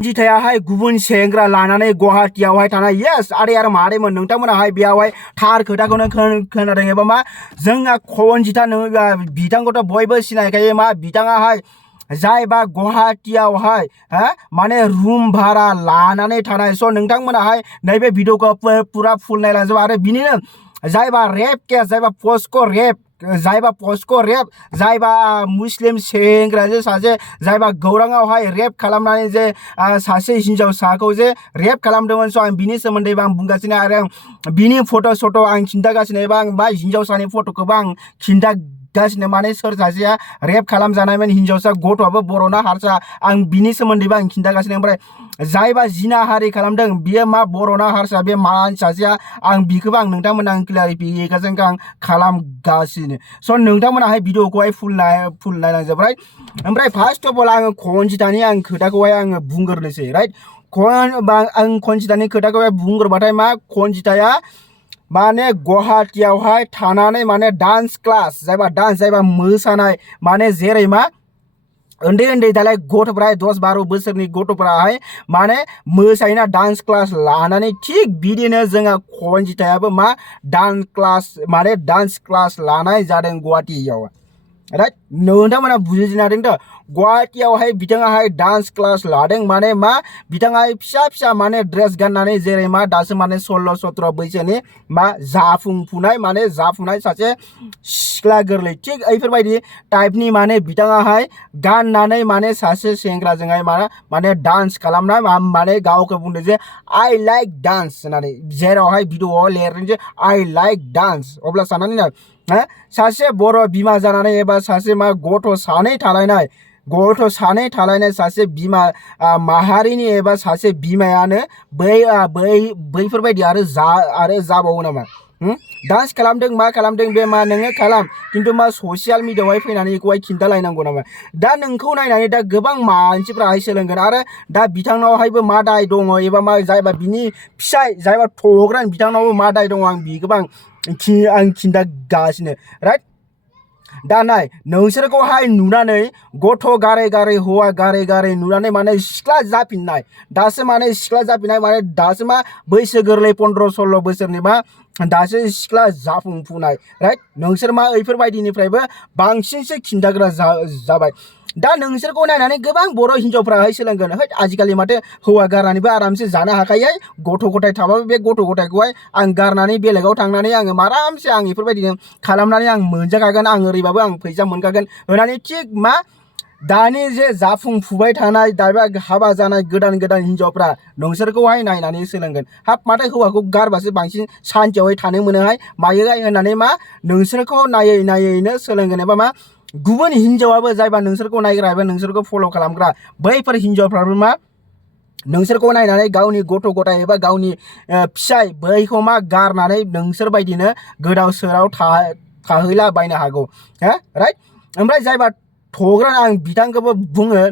जिथायाहाय गुबुन सेंग्रा लानानै गुवाहाटीयावहाय थानाय येस आरो मादैमोन नोंथांमोनाहाय बेयावहाय थार खोथाखौनो खोनादों एबा मा जोंहा कनजिता बिथांखौथ' बयबो सिनायखायो मा बिथाङाहाय जायबा गुवाहाटीयावहाय माने रुम भारा लानानै थानाय स' नोंथांमोनाहाय नैबे भिडिअखौ पुरा फुल नायलांजोब आरो बिनिनो जायबा रेप केस जायबा पस्को रेप जायबा पस्को रेप जायबा मुस्लिम सेंग्राजों सासे जायबा गौराङावहाय रेप खालामनानै जे सासे हिनजावसाखौ जे रेप खालामदोंमोन स' आं बिनि सोमोन्दै आं बुंगासिनो आरो बिनि फट' आं खिन्थागासिनो एबा आं मा हिनजावसानि फट'खौबो आं खिन्थागासिनो माने सोर सासेया रेप खालामजानायमोन हिनजावसा गथ'आबो बर'ना हारसा आं बिनि सोमोन्दैबो आं खिन्थागासिनो ओमफ्राय जायबा जिनाहारि खालामदों बियो मा बर'ना हारसा बे मा सासेया आं बिखौबो आं नोंथांमोना आं क्लियारिफिकेसन आं खालामगासिनो स' नोंथांमोनाहाय भिडिअखौहाय फुल नायलांजोबबाय ओमफ्राय फार्स्ट अफ अल आङो कनजितानि आं खोथाखौहाय आङो बुंग्रोनोसै राइट आं कनजितानि खोथाखौहाय बुंग्रोबाथाय मा कनजिताया माने गुवाहाटीयावहाय थानानै माने डान्स क्लास जायबा मोसानाय माने जेरै मा उन्दै दालाय गथ'फ्रा 10-12 बोसोरनि गथ'फ्राहाय माने मोसायोना डान्स क्लास लानानै थिग बिदिनो जोंहा कनजितायाबो मा डान्स क्लास लानाय जादों गुवाहाटीयाव राइट नोंथांमोना बुजिनो हादोंथ' गुवाहाटीयावहाय बिथाङाहाय डान्स क्लास लादों माने मा बिथाङाहाय फिसा माने ड्रेस गाननानै जेरै मा दासो माने 16-17 बैसोनि मा जाफुंनाय सासे सिख्ला गोरलै थिग बेफोरबायदि टाइपनि माने बिथाङाहाय गाननानै माने सासे सेंग्राजोंहाय माने डान्स खालामनाय माने गावखौ बुंदों जे आइ लाइक डान्स होननानै जेरावहाय भिडिअआव लिरदों जे आइ लाइक डान्स अब्ला साननानै नाय सासे बर' बिमा जानानै एबा सासे मा गथ' सानै थालायनाय सासे बिमा माहारिनि एबा सासे बिमायानो बैफोरबायदि आरो जाबावो नामा डान्स खालामदों मा खालामदों बे मा नोङो खालाम खिन्थु मा ससियेल मिडियाआवहाय फैनानै बेखौहाय खिन्थालायनांगौ नामा दा नोंखौ नायनानै दा गोबां मानसिफ्राहाय सोलोंगोन आरो दा बिथांनावहायबो मा दाय दङ एबा मा जायबा बिनि फिसाय जायबा थग्रान बिथांनावबो मा दाय दङ आं बेखौबो आं खिन्थागासिनो राइट दा नाय नोंसोरखौहाय नुनानै गथ' गारै हौवा गारै नुनानै माने सिख्ला जाफिननाय दासो माने दासो मा बैसो गोरलै 15-16 बोसोरनि मा दासो सिख्ला जाफुंफुनाय राइट नोंसोर मा बैफोरबायदिनिफ्रायबो बांसिनसो खिन्थाग्रा जाबाय दा नोंसोरखौ नायनानै गोबां बर' हिनजावफ्राहाय सोलोंगोन आजिखालि माथो हौवा गारनानैबो आरामसे जानो हाखायो गथ' गथाय थाबाबो बे गथ' गथायखौहाय आं गारनानै बेलेगाव थांनानै आङो आरामसे आं बेफोरबायदिनो खालामनानै आं मोनजाखागोन आं ओरैबाबो आं फैसा मोनखागोन होननानै थिग मा दानि जे जाफुंफुबाय थानाय दाबा हाबा जानाय गोदान हिनजावफ्रा नोंसोरखौहाय नायनानै सोलोंगोन माथो हौवाखौ गारबासो बांसिन सान्थियावहाय थानो मोनोहाय मायोहाय होननानै मा नोंसोरखौ नायैनो सोलोंगोन एबा मा गुबुन हिनजावाबो जायबा नोंसोरखौ नायग्रा एबा नोंसोरखौ फल' खालामग्रा बैफोर हिनजावफ्राबो मा नोंसोरखौ नायनानै गावनि गथ' गथाय एबा गावनि फिसाय बैखौ मा गारनानै नोंसोरबायदिनो गोदाव सोराव थाहैला बायनो हागौ राइट ओमफ्राय जायबा थग्रान आं बिथांखौबो बुङो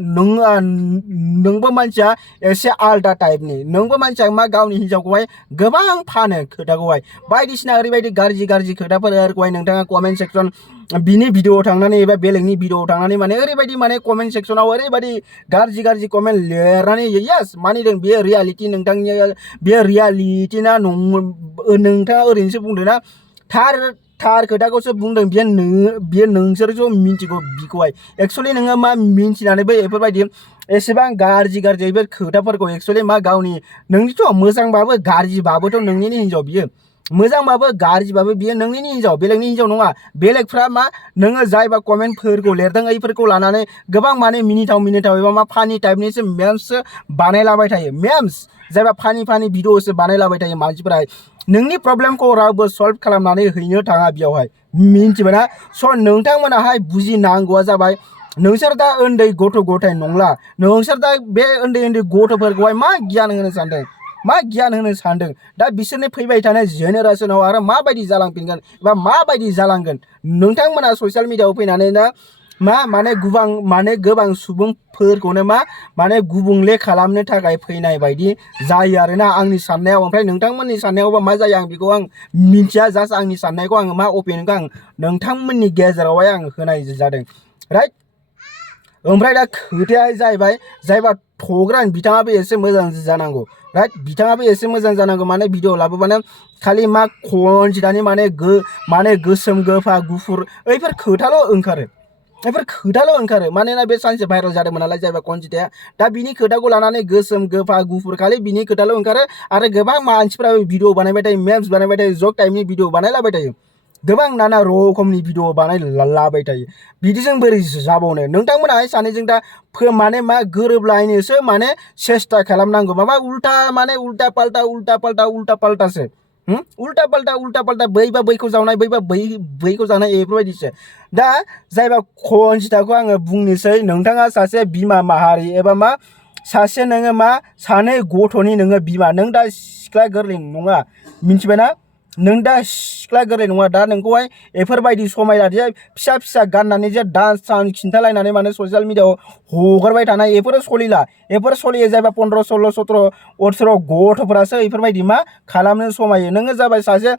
नोंबो मानसिया एसे आलदा टाइपनि नोंबो मानसिया मा गावनि हिनजावखौहाय गोबां फानो खोथाखौहाय बायदिसिना ओरैबायदि गाज्रि खोथाफोरखौहाय नोंथाङा कमेन्ट सेक्सन बिनि भिडिअआव थांनानै एबा बेलेगनि भिडिअआव थांनानै माने ओरैबायदि माने कमेन्ट सेक्सनाव ओरैबायदि गाज्रि कमेन्ट लिरनानै येस मानिदों बेयो रियालिटि नोंथांनि बेयो रियालिटि ना नोंथाङा ओरैनोसो बुंदों ना थार खोथाखौसो बुंदों बियो नोंसोरसो मिन्थिगौ बिखौहाय एक्सुवेलि नोङो मा मिन्थिनानैबो बेफोरबायदि एसेबां गाज्रि बेफोर खोथाफोरखौ एक्सुवेलि मा गावनि नोंनिथ' मोजांबाबो गाज्रिबाबोथ' नोंनिनो हिनजाव बियो मोजांबाबो गाज्रिबाबो बियो नोंनिनो हिनजाव बेलेगनि हिनजाव नङा बेलेगफ्रा मा नोङो जायबा कमेन्टफोरखौ लिरदों बैफोरखौ लानानै गोबां माने मिनिथाव एबा मा फानि टाइपनिसो मेम्ससो बानायलाबाय थायो मेम्स जायबा फानि भिडिअसो बानायलाबाय थायो मानसिफोरा नोंनि प्रब्लेमखौ रावबो सल्भ खालामनानै हैनो थाङा बेयावहाय मिन्थिबायना स' नोंथांमोनाहाय बुजिनांगौआ जाबाय नोंसोर दा उन्दै गथ' गथाय नंला नोंसोर दा बे उन्दै गथ'फोरखौहाय मा गियान होनो सानदों दा बिसोरनि फैबाय थानाय जेनेरेसनाव आरो माबायदि जालांफिनगोन एबा माबायदि जालांगोन नोंथांमोना ससियेल मिडियाआव फैनानैनो गोबां सुबुंफोरखौनो माने गुबुंले खालामनो थाखाय फैनाय बायदि जायो आरोना आंनि साननायाव ओमफ्राय नोंथांमोननि साननायावबा मा जायो आं बेखौ आं मिन्थिया जास्ट आंनि साननायखौ आङो अपिनियनखौ आं नोंथांमोननि गेजेरावहाय आं होनाय जादों राइट ओमफ्राय दा खोथाया जाहैबाय जायबा थग्रा बिथाङाबो एसे मोजां जानांगौ राइट बिथाङाबो एसे मोजां जानांगौ माने भिडिअ लाबोबानो खालि मा खनजितानि माने गोसोम गोफा गुफुर बैफोर खोथाल' ओंखारो बेफोर खोथाल' ओंखारो मानोना बे सानसे भाइरेल जादोंमोन नालाय जायबा कनजिताया दा बिनि खोथाखौ लानानै गोसोम गोफा गुफुर खालि बिनि खोथाल' ओंखारो आरो गोबां मानसिफ्राबो भिडिअ बानायबाय थायो मेम्स बानायबाय थायो जक टाइपनि भिडिअ बानायलाबाय थायो गोबां नाना रोखोमनि भिडिअ बानायलाबाय थायो बिदिजों बोरै जाबावनो नोंथांमोनाहाय सानैजों दा माने मा गोरोबलायनोसो माने सेस्था खालामनांगौ माबा उल्टा पाल्टासो उल्टा पाल्टा बैबा बैखौ जावनाय बैबा बैखौ जावनाय बेफोरबायदिसो दा जायबा खनजिताखौ आङो बुंनोसै नोंथाङा सासे बिमा माहारि एबा मा सासे नोङो मा सानै गथ'नि नोङो बिमा नों दा सिख्ला गोरलै नङा मिन्थिबायना नों दा सिख्ला गोरलै नङा दा नोंखौहाय बेफोरबायदि समायना जे फिसा फिसा गाननानै जे डान्स सान्स खिन्थालायनानै माने ससियेल मिडियाआव हगारबाय थानाय बेफोरो सलिला बेफोर सलियो जायबा 15 16 17 18 गथ'फोरासो बेफोरबायदि मा खालामनो समायो नोङो जाबाय सासे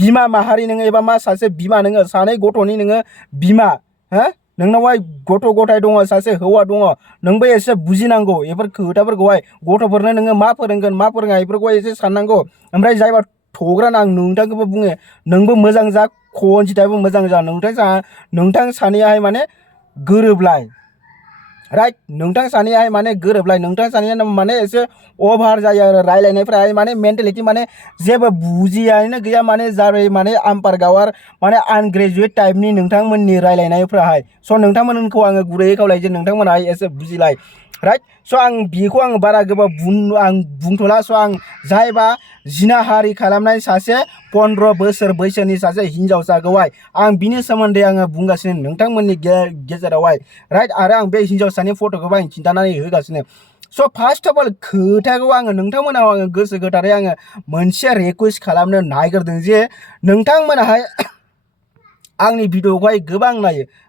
बिमा माहारि नोङो एबा मा सासे बिमा नोङो सानै गथ'नि नोङो बिमा हो नोंनावहाय गथ' गथाय दङ सासे हौवा दङ नोंबो एसे बुजिनांगौ बेफोर खोथाफोरखौहाय गथ'फोरनो नोङो मा फोरोंगोन मा फोरोङा बेफोरखौहाय एसे साननांगौ ओमफ्राय जायबा थग्रान आं नोंथांखौबो बुङो नोंबो मोजां जा खनजितायाबो मोजां जा नोंथां सानैयाहाय माने गोरोबलाय राइट नोंथां सानैयाहाय माने गोरोबलाय नोंथां सानैया माने एसे अभार जायो आरो रायलायनायफ्राहाय माने मेन्टेलिटि माने जेबो बुजियानो गैया माने जाबाय माने आम्पार गावार माने आनग्रेजुएट टाइपनि नोंथांमोननि रायलायनायफ्राहाय स' नोंथांमोनखौ आङो गुरैयै खावलायो जे नोंथांमोनाहाय एसे बुजिलाय राइट स' आं बेखौ आं बारा गोबाव आं बुंथ'ला स' आं जायबा जिनाहारि खालामनाय सासे 15 बोसोर बैसोनि सासे हिनजावसाखौहाय आं बिनि सोमोन्दै आङो बुंगासिनो नोंथांमोननि गेजेरावहाय राइट आरो आं बे हिनजावसानि फट'खौबो आं खिन्थानानै होगासिनो स' फार्स्ट अफ अल खोथाखौ आङो नोंथांमोनाव आङो गोसो गोथारै आङो मोनसे रिकुवेस्ट खालामनो नागिरदों जे नोंथांमोनाहाय आंनि भिडिअखौहाय गोबां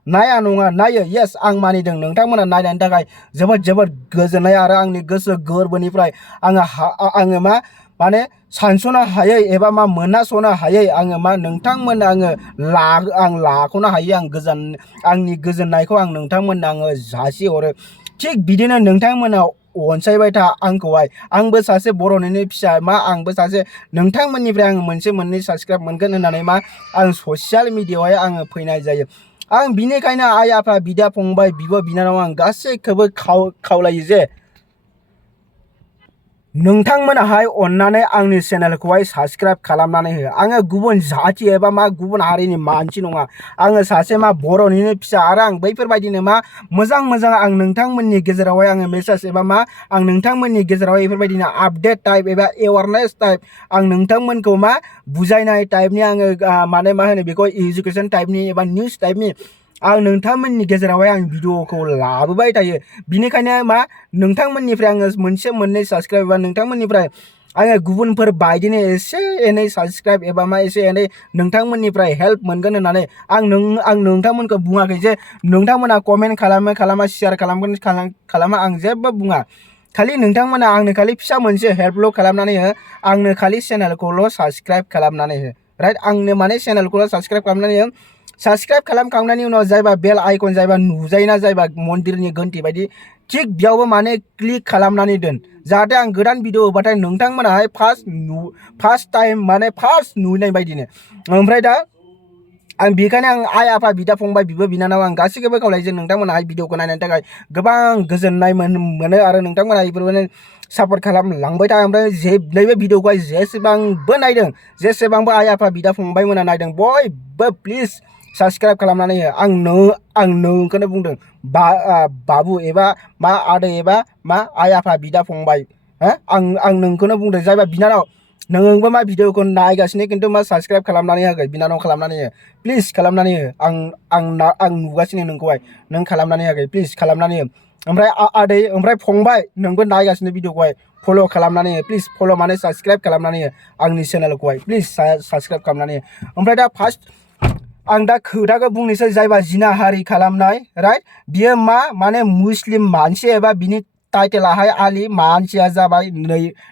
नाया नङा नायो येस आं मानिदों नोंथांमोना नायनायनि थाखाय जोबोद गोजोननाय आरो आंनि गोसो गोरबोनिफ्राय आङो मा माने सानस'नो हायै एबा मा मोनहास'नो हायै आङो मा नोंथांमोननो आं लाख'नो हायै आंनि गोजोननायखौ आं नोंथांमोननो आङो जासिहरो थिग बिदिनो नोंथांमोना अनसायबाय था आंखौहाय आंबो सासे बर'निनो फिसा मा आंबो सासे नोंथांमोननिफ्राय आं मोननै साबस्क्राइब मोनगोन होननानै मा आं ससियेल मिडियायावहाय आङो फैनाय जायो आं बिनिखायनो आइ आफा बिदा फंबाय बिब' बिनानाव आं गासैखौबो खावलायो जे नोंथांमोनाहाय अननानै आंनि चेनेलखौहाय साबस्क्राइब खालामनानै हो आङो गुबुन जाथि एबा मा गुबुन हारिनि मानसि नङा आङो सासे मा बर'निनो फिसा आरो आं बैफोरबायदिनो मा मोजां आं नोंथांमोननि गेजेरावहाय आङो मेसेज एबा मा आं नोंथांमोननि गेजेरावहाय बेफोरबायदिनो आपडेट टाइप एबा एवारनेस टाइप आं नोंथांमोनखौ मा बुजायनाय टाइपनि आङो माने मा होनो बेखौ एजुकेशन टाइपनि एबा निउस टाइपनि आं नोंथांमोननि गेजेरावहाय आं भिडिअखौ लाबोबाय थायो बिनिखायनो मा नोंथांमोननिफ्राय आङो मोननै साबस्क्राइब एबा नोंथांमोननिफ्राय आङो गुबुनफोर बायदिनो एसे एनै साबस्क्राइब एबा मा एसे एनै नोंथांमोननिफ्राय हेल्प मोनगोन होननानै आं नोंथांमोनखौ बुङाखै जे नोंथांमोना कमेन्ट खालामा शेयार खालामा आं जेबो बुङा खालि नोंथांमोना आंनो खालि फिसा मोनसे हेल्पल' खालामनानै हो आंनो खालि चेनेलखौल' साबस्क्राइब खालामनानै हो राइट आंनो माने चेनेलखौल' साबस्क्राइब खालामनानै हो साबस्क्राइब खालामखांनायनि उनाव जायबा बेल आइकन जायबा नुजायोना जायबा मन्दिरनि घन्टि बायदि थिग बेयावबो माने क्लिक खालामनानै दोन जाहाथे आं गोदान भिडिअ होबाथाय नोंथांमोनाहाय फार्स्ट टाइम माने फार्स्ट नुनाय बायदिनो ओमफ्राय दा आं बेखायनो आं आइ आफा बिदा फंबाय बिब' बिनानाव आं गासैखौबो खावलायो जे नोंथांमोनाहाय भिडिअखौ नायनायनि थाखाय गोबां गोजोननाय मोनो आरो नोंथांमोना बेफोरबायदिनो सापर्ट खालामलांबाय था ओमफ्राय नैबे भिडिअखौहाय जेसेबांबो नायदों जेसेबांबो आइ आफा बिदा फंबायमोना नायदों बयबो प्लिज साबस्क्राइब खालामनानै हो आं नोंखौनो बुंदों बाबु एबा मा आदै एबा मा आइ आफा बिदा फंबाय आं नोंखौनो बुंदों जायबा बिनानाव नोंबो मा भिडिअखौ नायगासिनो खिन्थु मा साबस्क्राइब खालामनानै होआखै बिनानाव खालामनानै हो प्लिज खालामनानै हो आं नुगासिनो नोंखौहाय नों खालामनानै होआखै प्लिज खालामनानै हो ओमफ्राय आदै ओमफ्राय फंबाय नोंबो नायगासिनो भिडिअखौहाय फल' खालामनानै हो प्लिज फल' माने साबस्क्राइब खालामनानै हो आंनि चेनेलखौहाय प्लिज साबस्क्राइब खालामनानै हो ओमफ्राय दा फार्स्ट आं दा खोथाखौ बुंनोसै जायबा जिनाहारि खालामनाय राइट बियो मा माने मुस्लिम मानसि एबा बिनि टाइटेलाहाय आलि मानसिया जाबाय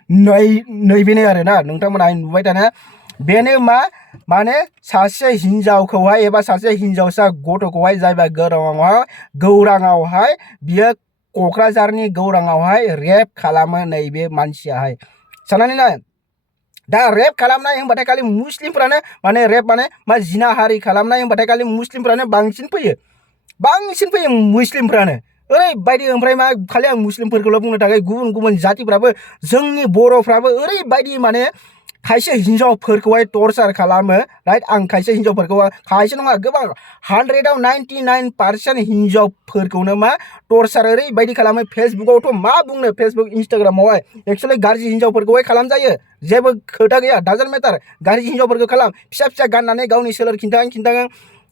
नैबेनो आरोना नोंथांमोना नुबाय थानो बेनो मा माने सासे हिनजावखौहाय एबा सासे हिनजावसा गथ'खौहाय जायबा गौराङावहाय बियो क'क्राझारनि गौराङावहाय रेप खालामो नैबे मानसियाहाय साननानै नाय दा रेप खालामनाय होनबाथाय खालि मुस्लिमफ्रानो माने रेप माने मा जिनाहारि खालामनाय होनबाथाय खालि मुस्लिमफ्रानो बांसिन फैयो मुस्लिमफ्रानो ओरैबायदि ओमफ्राय मा खालि आं मुस्लिमफोरखौल' बुंनो थाखाय गुबुन गुबुन जातिफ्राबो जोंनि बर'फ्राबो ओरैबायदि माने खायसे हिनजावफोरखौहाय टर्चार खालामो राइट आं खायसे हिनजावफोरखौ खायसे नङा गोबां 100आव 99% हिनजावफोरखौनो मा टर्चार ओरैबायदि खालामो फेसबुकआवथ' मा बुंनो फेसबुक इन्स्टाग्रामावहाय एक्चुअलि गाज्रि हिनजावफोरखौहाय खालामजायो जेबो खोथा गैया डाजन्ट मेटार गाज्रि हिनजावफोरखौ खालाम फिसा गाननानै गावनि सोलेर खिन्थागोन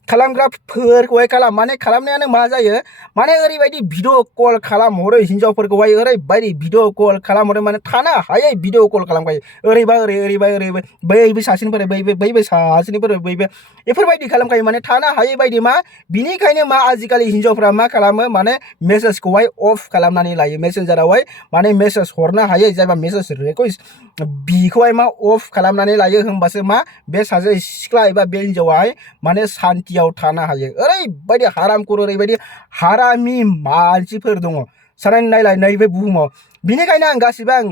खालामग्राफोरखौहाय खालाम माने खालामनायानो मा जायो माने ओरैबायदि भिडिअ कल खालामहरो हिनजावफोरखौहाय ओरैबायदि भिडिअ कल खालामहरो माने थानो हायै भिडिअ कल खालामखायो ओरैबा बैबो सासेनिफ्राय बैबो सासेनिफ्राय बैबो बेफोरबायदि खालामखायो माने थानो हायै बायदि मा बिनिखायनो मा आजिखालि हिनजावफ्रा मा खालामो माने मेसेजखौहाय अफ खालामनानै लायो मेसेन्जारावहाय माने मेसेज हरनो हायो जायबा मेसेज रिकुवेस्ट बिखौहाय मा अफ खालामनानै लायो होमबासो मा बे सासे सिख्ला एबा बे हिनजावाहाय माने सान्तियाव थानो हायो ओरैबायदि हारामखोर ओरैबायदि हारामि मानसिफोर दङ साननानै नायलाय नैबे बुहुमाव बिनिखायनो आं गासिबो आं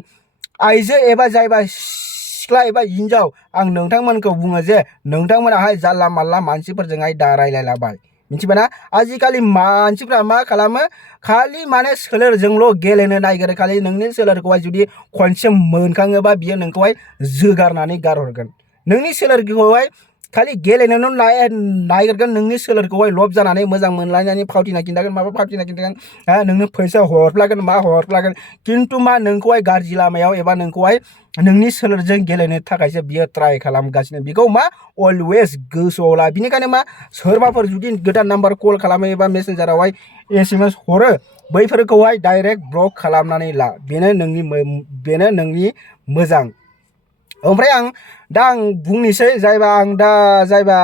आइजो एबा जायबा सिख्ला एबा हिनजाव आं नोंथांमोनखौ बुङो जे नोंथांमोनाहाय जानला मानला मानसिफोरजोंहाय दा रायलायलाबाय मिथिबायना आजिखालि मानसिफ्रा मा खालामो खालि माने सोलेरजोंल' गेलेनो नागिरो खालि नोंनि सोलेरखौहाय जुदि खनसे मोनखाङोबा बियो नोंखौहाय जोगारनानै गारहरगोन नोंनि सोलेरखौहाय खालि गेलेनोल' नागिरगोन नोंनि सोलेरखौहाय लब जानानै मोजां मोनलायनानै फावथिना खिन्थागोन माबा फावथिना खिन्थागोन नोंनो फैसा हरफ्लागोन मा हरफ्लागोन खिन्थु मा नोंखौहाय गाज्रि लामायाव एबा नोंखौहाय नोंनि सोलेरजों गेलेनो थाखायसो बियो ट्राइ खालामगासिनो बिखौ मा अलवेज गोसोआव ला बिनिखायनो मा सोरबाफोर जुदि गोदान नाम्बार कल खालामो एबा मेसेन्जारावहाय SMS हरो बैफोरखौहाय डाइरेक्ट ब्लक खालामनानै ला बेनो नोंनि मोजां ओमफ्राय आं बुंनोसै जायबा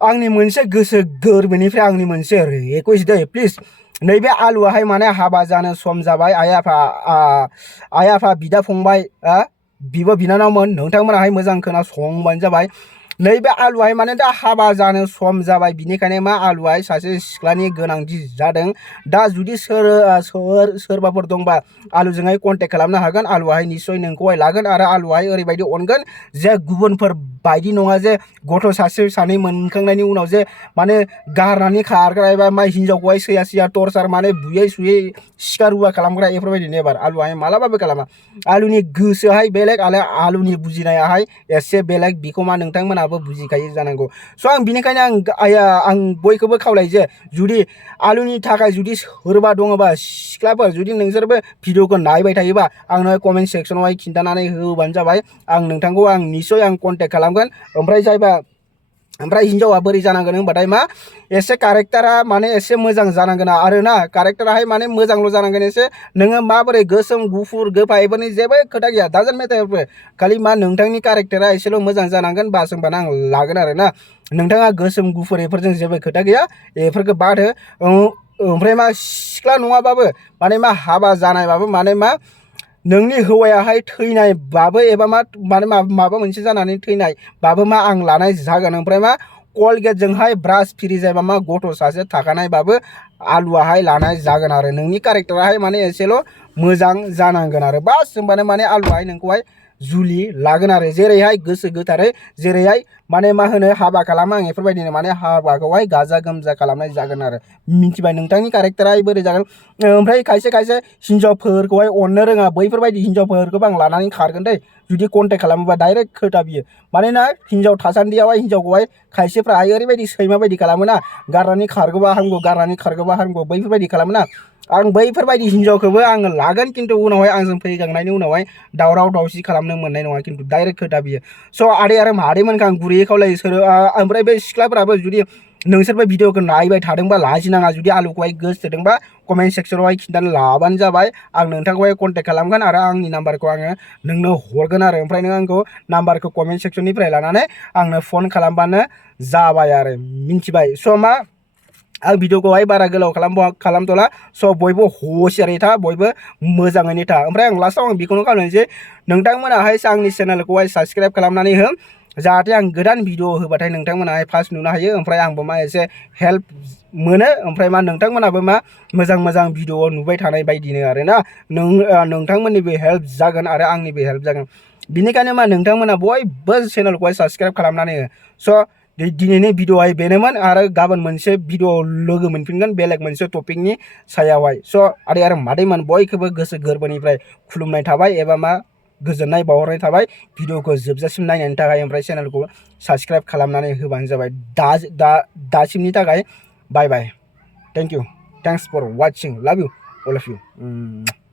आंनि मोनसे गोसो गोरबोनिफ्राय आंनि मोनसे रिकुवेस्ट दै प्लिज नैबे आलुआहाय माने हाबा जानो सम जाबाय आइ आफा बिदा फंबाय बिब' बिनानावमोन नोंथांमोनाहाय मोजां खोनासंबानो जाबाय नैबे आलुआहाय माने दा हाबा जानो सम जाबाय बिनिखायनो मा आलुआहाय सासे सिख्लानि गोनांथि जादों दा जुदि सोरबाफोर दंबा आलुजोंहाय कन्टेक्ट खालामनो हागोन आलुआहाय निस्सय नोंखौहाय लागोन आरो आलुआहाय ओरैबायदि अनगोन जे गुबुनफोर बायदि नङा जे गथ' सासे सानै मोनखांनायनि उनाव जे माने गारनानै खारग्रा एबा मा हिनजावखौहाय सैया टर्चार माने बुयै सुयै सिखा रुवा खालामग्रा बेफोरबायदि नेबार आलुआहाय मालाबाबो खालामा आलुनि गोसोहाय बेलेग आरो आलुनि बुजिनायाहाय एसे बेलेग बिखौ मा नोंथांमोनाबो बुजिखायो जानांगौ स' आं बिनिखायनो आं बयखौबो खावलायो जे जुदि आलुनि थाखाय जुदि सोरबा दङबा सिख्लाफोर जुदि नोंसोरबो भिडिअखौ नायबाय थायोबा आंनो कमेन्ट सेक्सनावहाय खिन्थानानै होबानो जाबाय आं नोंथांखौ निस्सय कन्टेक्ट खालामगोन ओमफ्राय हिनजावा बोरै जानांगोन होनबाथाय मा एसे कारेक्टारा माने एसे मोजां जानांगोन आरोना कारेक्टाराहाय माने मोजांल' जानांगोन एसे नोङो माबोरै गोसोम गुफुर गोफा बेफोरनि जेबो खोथा गैया डाजन्ट मेटार खालि मा नोंथांनि कारेक्टारा एसेल' मोजां जानांगोन बास होनबानो आं लागोन आरोना नोंथाङा गोसोम गुफुर बेफोरजों जेबो खोथा गैया बेफोरखौ बाद हो ओमफ्राय मा सिख्ला नङाबाबो माने मा हाबा जानायबाबो माने मा नोंनि हौवायाहाय थैनायबाबो एबा माबा मोनसे जानानै थैनायबाबो मा आं लानाय जागोन ओमफ्राय मा कलगेटजोंहाय ब्रास फ्रि जायबा मा गथ' सासे थाखानायबाबो आलुआहाय लानाय जागोन आरो नोंनि कारेक्टाराहाय माने एसेल' मोजां जानांगोन आरो बास होनबानो माने आलुआहाय नोंखौहाय जुलि लागोन आरो जेरैहाय गोसो गोथारै जेरैहाय माने मा होनो हाबा खालामो आं बेफोरबायदिनो माने हाबाखौहाय गाजा गोमजा खालामनाय जागोन आरो मिथिबाय नोंथांनि कारेक्टाराहाय बोरै जागोन ओमफ्राय खायसे हिनजावफोरखौहाय अननो रोङा बैफोरबायदि हिनजावफोरखौबो आं लानानै खारगोन दै जुदि कन्टेक्ट खालामोबा डाइरेक्ट खोथा बियो मानोना हिनजाव थासान्दियावहाय हिनजावखौहाय खायसेफ्राहाय ओरैबायदि सैमा बायदि खालामोना गारनानै खारगोबा हामगौ बैफोरबायदि खालामोना आं बैफोरबायदि हिनजावखौबो आङो लागोन खिन्थु उनावहाय आंजों फैखांनायनि उनावहाय दावराव दावसि खालामनो मोननाय नङा खिन्थु डाइरेक्ट खोथा बियो स' आदै आरो मादैमोनखौ आं गुरैयै खावलायो ओमफ्राय बे सिख्लाफोराबो जुदि नोंसोरबो भिडिअखौ नायबाय थादोंबा लाजिनाङा जुदि आलुखौहाय गोसोथोदोंबा कमेन्ट सेक्सनावहाय खिन्थानो लाबानो जाबाय आं नोंथांखौहाय कन्टेक्ट खालामगोन आरो आंनि नाम्बारखौ आङो नोंनो हरगोन आरो ओमफ्राय नों आंखौ नाम्बारखौ कमेन्ट सेक्सननिफ्राय लानानै आंनो फन खालामबानो जाबाय आरो मिथिबाय स' मा आं भिडिअखौहाय बारा गोलाव खालामथ'ला स' बयबो हसियारै था बयबो मोजाङैनो था ओमफ्राय आं लास्टआव बेखौनो खालामनोसै नोंथांमोनाहाय आंनि चेनेलखौहाय साबस्क्राइब खालामनानै हो जाहाथे आं गोदान भिडिअ होबाथाय नोंथांमोनाहाय फार्स्ट नुनो हायो ओमफ्राय आंबो मा एसे हेल्प मोनो ओमफ्राय मा नोंथांमोनाबो मा मोजां भिडिअ नुबाय थानाय बायदिनो आरोना नोंथांमोननिबो हेल्प जागोन आरो आंनिबो हेल्प जागोन बिनिखायनो मा नोंथांमोना बयबो चेनेलखौहाय साबस्क्राइब खालामनानै हो स' दिनैनि भिडिअ'आहाय बेनोमोन आरो गाबोन मोनसे भिडिअ लोगो मोनफिनगोन बेलेग मोनसे टपिकनि सायावहाय स' आरो मादैमोन बयखौबो गोसो गोरबोनिफ्राय खुलुमनाय थाबाय एबा मा गोजोननाय बावहरनाय थाबाय भिडिअखौ जोबजासिम नायनायनि थाखाय ओमफ्राय चेनेलखौ साबस्क्राइब खालामनानै होबानो जाबाय दासिमनि थाखाय bye bye thank you thanks for watching love you all of U